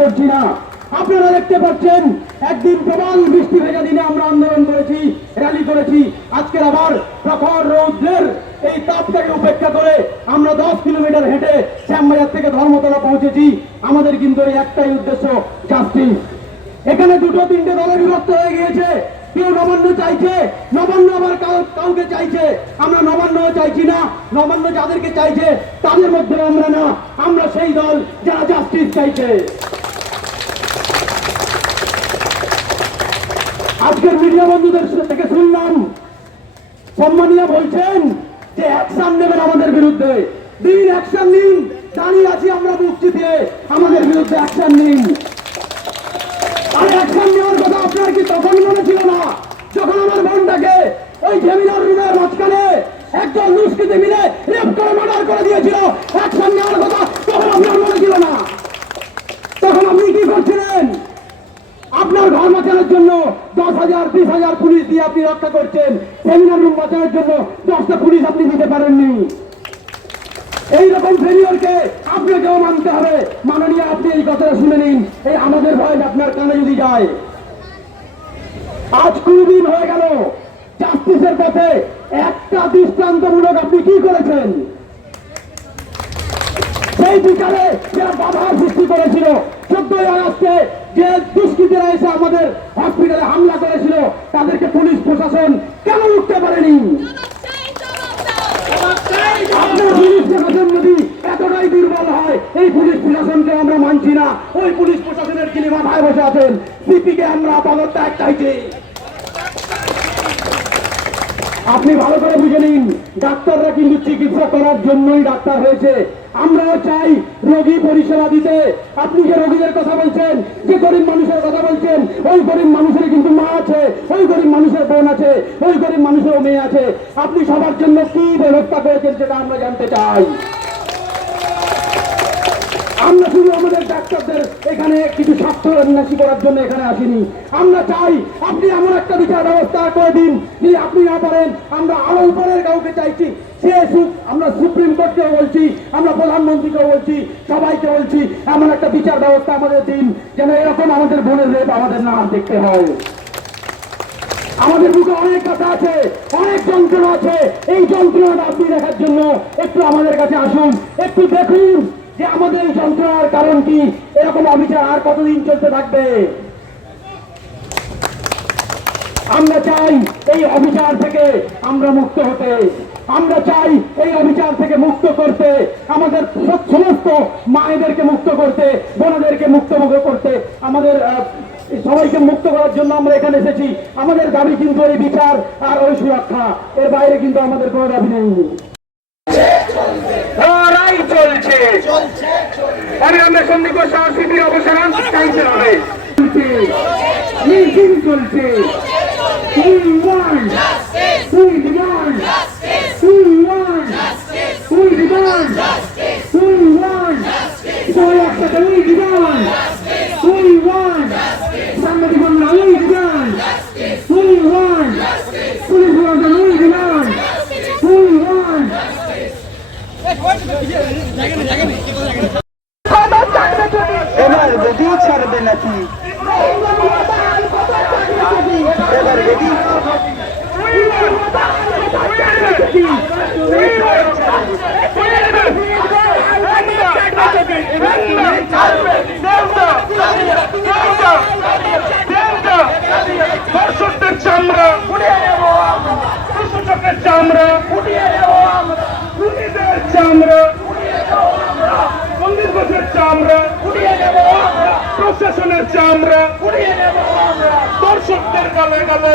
করছি না। আপনারা দেখতে পাচ্ছেন একদিন প্রবল বৃষ্টি ভেজা দিনে আমরা আন্দোলন করেছি, র্যালি করেছি। আজকের আবার প্রখর রৌদ্রের এই তাপটাকে উপেক্ষা করে আমরা 10 কিলোমিটার হেঁটে শ্যামবাজার থেকে ধর্মতলা পৌঁছেছি। আমাদের কিন্তু এই একটাই উদ্দেশ্য, জাস্টিস। এখানে দুটো তিনটে দলে বিভক্ত হয়ে গিয়েছে। কেউ নবান্ন চাইছে, নবান্ন আবার কাউকে চাইছে। আমরা নবান্ন চাইছি না। নবান্ন যাদেরকে চাইছে তাদের মধ্যে আমরা না, আমরা সেই দল যারা জাস্টিস চাইছে। আজকের মিডিয়া বন্ধুদের থেকে শুনলাম সম্মানীয় বলছেন যে অ্যাকশন নেবেন আমাদের বিরুদ্ধে। দিন অ্যাকশন নিন, দাঁড়িয়ে আছি আমরা মুক্তি দিয়ে, আমাদের বিরুদ্ধে অ্যাকশন নিন। আর অ্যাকশন নেওয়ার কথা আপনার কি তখন মনে ছিল না যখন আমার বোনটাকে ওই সেমিনার রুমের মাঝখানে একজন দুষ্কৃতী মিলে রেপ করে মার্ডার করে দিয়েছিল? অ্যাকশন নেওয়ার কথা তখন আপনার মনে ছিল না? তখন আপনি কি করছিলেন? আপনার ঘর বাঁচানোর জন্য 10,000 20,000 পুলিশ দিয়ে আপনি রক্ষা করছেন। সেমিনার রুম বাঁচানোর জন্য 10টা পুলিশ আপনি দিতে পারেননি। এইরকম ফেলিওরকে আপনাকেও মানতে হবে। মাননীয়, আপনি এই কথাটা শুনে নিন। এই আমাদের ভয় আপনার কানে যদি যায়। আজ 20 দিন হয়ে গেল জাস্টিসের পথে একটা দৃষ্টান্তমূলক আপনি কি করেছেন? সেই বিচারে যারা বাধার সৃষ্টি করেছিল, 14ই আগস্টে যে দুষ্কৃতীরা এসে আমাদের হসপিটালে হামলা করেছিল, তাদেরকে পুলিশ প্রশাসন কেন উঠতে পারেনি? আপনার পুলিশ প্রশাসন যদি এতটাই দুর্বল হয়, এই পুলিশ প্রশাসনকে আমরা মানছি না। ওই পুলিশ প্রশাসনের যিনি মাথায় বসে আছেন, সিপিকে আমরা পদত্যাগ চাইছি। আপনি ভালো করে বুঝে নিন, ডাক্তাররা কিন্তু চিকিৎসা করার জন্যই ডাক্তার হয়েছে। আমরাও চাই রোগী পরিষেবা দিতে। আপনি যে রোগীদের কথা বলছেন, যে গরিব মানুষের কথা বলছেন, ওই গরিব মানুষের কিন্তু মা আছে, ওই গরিব মানুষের বোন আছে, ওই গরিব মানুষেরও মেয়ে আছে। আপনি সবার জন্য কি ব্যবস্থা করেছেন সেটা আমরা জানতে চাই। আমরা শুধু আমাদের ডাক্তারদের এখানে কিছু স্বার্থ অন্বেষী করার জন্য এখানে আসিনি। আমরা চাই আপনি এমন একটা বিচার ব্যবস্থা করে দিন যে আপনি না পারেন, আমরা আরো উপরের কাউকে চাইছি। সে আমরা সুপ্রিম কোর্টকেও বলছি, আমরা প্রধানমন্ত্রীকেও বলছি, সবাইকে বলছি, এমন একটা বিচার ব্যবস্থা আমাদের দিন যেন এরকম আমাদের বোনের রেপ আমাদের না দেখতে হয়। আমাদের বুকে অনেক কথা আছে, অনেক যন্ত্রণা আছে। এই যন্ত্রণাটা আপনি দেখার জন্য একটু আমাদের কাছে আসুন, একটু দেখুন যে আমাদের এই যন্ত্রণার কারণ কি, এরকম অবিচার আর কতদিন চলতে থাকবে। আমরা চাই এই অবিচার থেকে আমরা মুক্ত হতে। আমরা চাই এই অবিচার থেকে মুক্ত করতে, আমাদের সমস্ত মায়েদেরকে মুক্ত করতে, বোনদেরকে মুক্ত করতে, আমাদের সবাইকে মুক্ত করার জন্য আমরা এখানে এসেছি। আমাদের দাবি কিন্তু এই বিচার আর ওই সুরক্ষা, এর বাইরে কিন্তু আমাদের কোনো দাবি নেই। লড়াই চলছে, আমরা সন্নিকট সংস্কৃতির অবসান চাইতে হবে। মিছিল চলছে, we want justice, we demand justice, we want justice, we demand justice, we want justice, সবাই একসাথে we demand justice, we want justice, সাংবাদিক বন্ধুরা we demand justice, we want justice, police বন্ধুরা we demand justice, we want justice। এবার যদি ছাড়বে নাকি এবার রেডি দর্শকদের চামড়া কৃষকের চামড়া খুনিদের চামড়া মন্দির বসের চামড়া প্রশাসনের চামড়া দর্শকদের গালে গালে